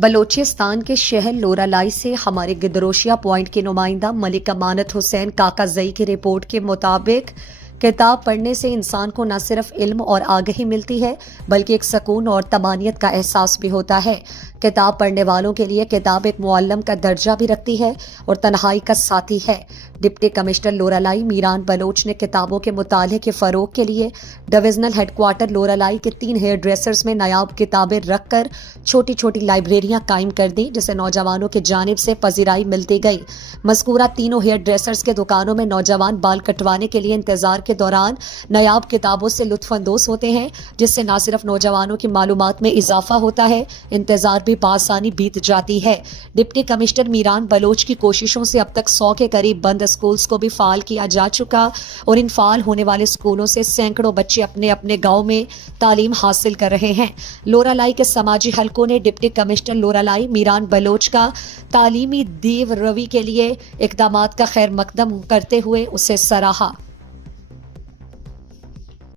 بلوچستان کے شہر لورالائی سے ہمارے گدروشیا پوائنٹ کے نمائندہ ملک امانت حسین کاکا زئی کی رپورٹ کے مطابق کتاب پڑھنے سے انسان کو نہ صرف علم اور آگہی ملتی ہے بلکہ ایک سکون اور طمانینت کا احساس بھی ہوتا ہے۔ کتاب پڑھنے والوں کے لیے کتاب ایک معلم کا درجہ بھی رکھتی ہے اور تنہائی کا ساتھی ہے۔ ڈپٹی کمشنر لورالائی میران بلوچ نے کتابوں کے مطالعے کے فروغ کے لیے ڈویژنل ہیڈ کوارٹر لورالائی کے 3 ہیئر ڈریسرز میں نایاب کتابیں رکھ کر چھوٹی چھوٹی لائبریریاں قائم کر دی، جسے نوجوانوں کی جانب سے پذیرائی ملتی گئی۔ مذکورہ تینوں ہیئر ڈریسرز کے دکانوں میں نوجوان بال کٹوانے کے لیے انتظار کے دوران نایاب کتابوں سے لطف اندوز ہوتے ہیں، جس سے نہ صرف نوجوانوں کی معلومات میں اضافہ ہوتا ہے، انتظار بھی بآسانی بیت جاتی ہے۔ ڈپٹی کمشنر میران بلوچ کی کوششوں سے اب تک 100 کے قریب بند اسکولز کو بھی فعال کیا جا چکا اور ان فعال ہونے والے اسکولوں سے سینکڑوں بچے اپنے اپنے گاؤں میں تعلیم حاصل کر رہے ہیں۔ لورالائی کے سماجی حلقوں نے ڈپٹی کمشنر لورالائی میران بلوچ کا تعلیمی دیو روی کے لیے اقدامات کا خیر مقدم کرتے ہوئے اسے سراہا۔